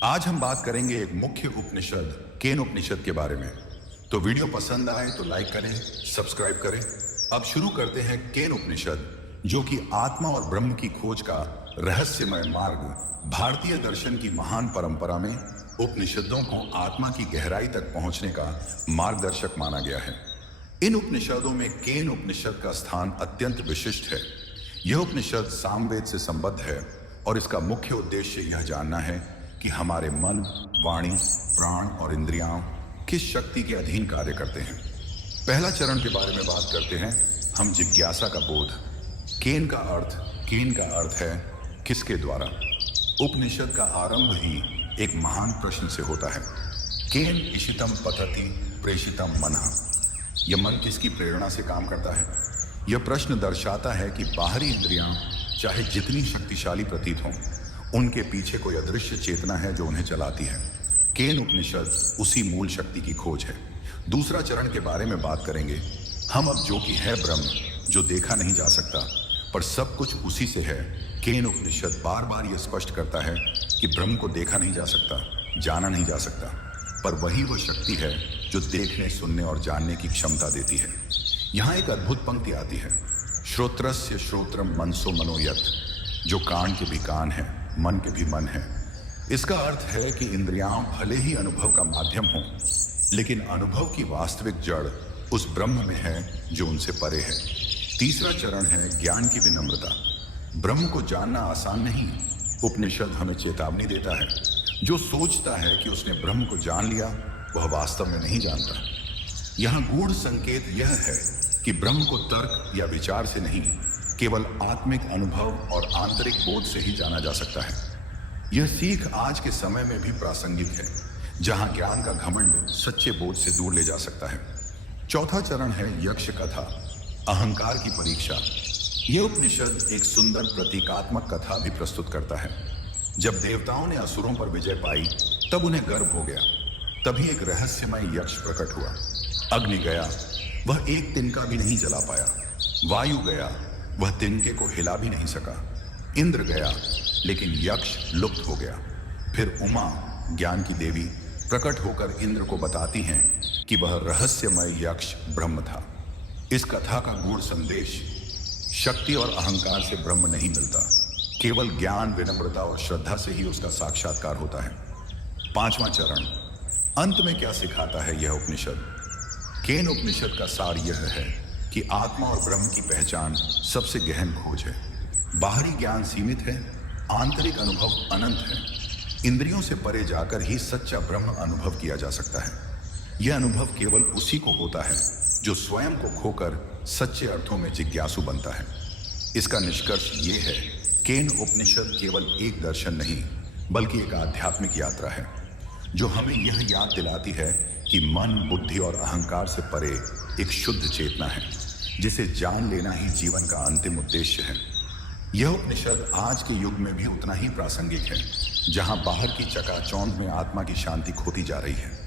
आज हम बात करेंगे एक मुख्य उपनिषद केन उपनिषद के बारे में। तो वीडियो पसंद आए तो लाइक करें, सब्सक्राइब करें। अब शुरू करते हैं केन उपनिषद, जो कि आत्मा और ब्रह्म की खोज का रहस्यमय मार्ग। भारतीय दर्शन की महान परंपरा में उपनिषदों को आत्मा की गहराई तक पहुंचने का मार्गदर्शक माना गया है। इन उपनिषदों में केन उपनिषद का स्थान अत्यंत विशिष्ट है। यह उपनिषद सामवेद से संबद्ध है और इसका मुख्य उद्देश्य यह जानना है कि हमारे मन, वाणी, प्राण और इंद्रियां किस शक्ति के अधीन कार्य करते हैं। पहला चरण के बारे में बात करते हैं हम, जिज्ञासा का बोध। केन का अर्थ है किसके द्वारा। उपनिषद का आरंभ ही एक महान प्रश्न से होता है। केन इशितम पतति प्रेषितम मनः। यह मन किसकी प्रेरणा से काम करता है। यह प्रश्न दर्शाता है कि बाहरी इंद्रियां चाहे जितनी शक्तिशाली प्रतीत हों, उनके पीछे कोई अदृश्य चेतना है जो उन्हें चलाती है। केन उपनिषद उसी मूल शक्ति की खोज है। दूसरा चरण के बारे में बात करेंगे हम अब, जो कि है ब्रह्म, जो देखा नहीं जा सकता पर सब कुछ उसी से है। केन उपनिषद बार बार यह स्पष्ट करता है कि ब्रह्म को देखा नहीं जा सकता, जाना नहीं जा सकता, पर वही वह शक्ति है जो देखने, सुनने और जानने की क्षमता देती है। यहाँ एक अद्भुत पंक्ति आती है, श्रोत्रस्य श्रोत्रम मनसो मनोयत। जो कान के भी कान है, मन के भी मन है। इसका अर्थ है कि इंद्रियां भले ही अनुभव का माध्यम हो, लेकिन अनुभव की वास्तविक जड़ उस ब्रह्म में है जो उनसे परे है। तीसरा चरण है ज्ञान की विनम्रता। ब्रह्म को जानना आसान नहीं। उपनिषद हमें चेतावनी देता है, जो सोचता है कि उसने ब्रह्म को जान लिया वह वास्तव में नहीं जानता। यहाँ गूढ़ संकेत यह है कि ब्रह्म को तर्क या विचार से नहीं, केवल आत्मिक अनुभव और आंतरिक बोध से ही जाना जा सकता है। यह सीख आज के समय में भी प्रासंगिक है, जहां ज्ञान का घमंड सच्चे बोध से दूर ले जा सकता है। चौथा चरण है यक्ष कथा, अहंकार की परीक्षा। यह उपनिषद एक सुंदर प्रतीकात्मक कथा भी प्रस्तुत करता है। जब देवताओं ने असुरों पर विजय पाई, तब उन्हें गर्व हो गया। तभी एक रहस्यमय यक्ष प्रकट हुआ। अग्नि गया, वह एक तिनका भी नहीं जला पाया। वायु गया, वह तिनके को हिला भी नहीं सका। इंद्र गया, लेकिन यक्ष लुप्त हो गया। फिर उमा, ज्ञान की देवी, प्रकट होकर इंद्र को बताती हैं कि वह रहस्यमय यक्ष ब्रह्म था। इस कथा का गूढ़ संदेश, शक्ति और अहंकार से ब्रह्म नहीं मिलता, केवल ज्ञान, विनम्रता और श्रद्धा से ही उसका साक्षात्कार होता है। पांचवा चरण, अंत में क्या सिखाता है यह उपनिषद। केन उपनिषद का सार यह है कि आत्मा और ब्रह्म की पहचान सबसे गहन खोज है। बाहरी ज्ञान सीमित है, आंतरिक अनुभव अनंत है। इंद्रियों से परे जाकर ही सच्चा ब्रह्म अनुभव किया जा सकता है। यह अनुभव केवल उसी को होता है जो स्वयं को खोकर सच्चे अर्थों में जिज्ञासु बनता है। इसका निष्कर्ष ये है, केन उपनिषद केवल एक दर्शन नहीं, बल्कि एक आध्यात्मिक यात्रा है, जो हमें यह याद दिलाती है कि मन, बुद्धि और अहंकार से परे एक शुद्ध चेतना है, जिसे जान लेना ही जीवन का अंतिम उद्देश्य है। यह उपनिषद आज के युग में भी उतना ही प्रासंगिक है, जहां बाहर की चकाचौंध में आत्मा की शांति खोती जा रही है।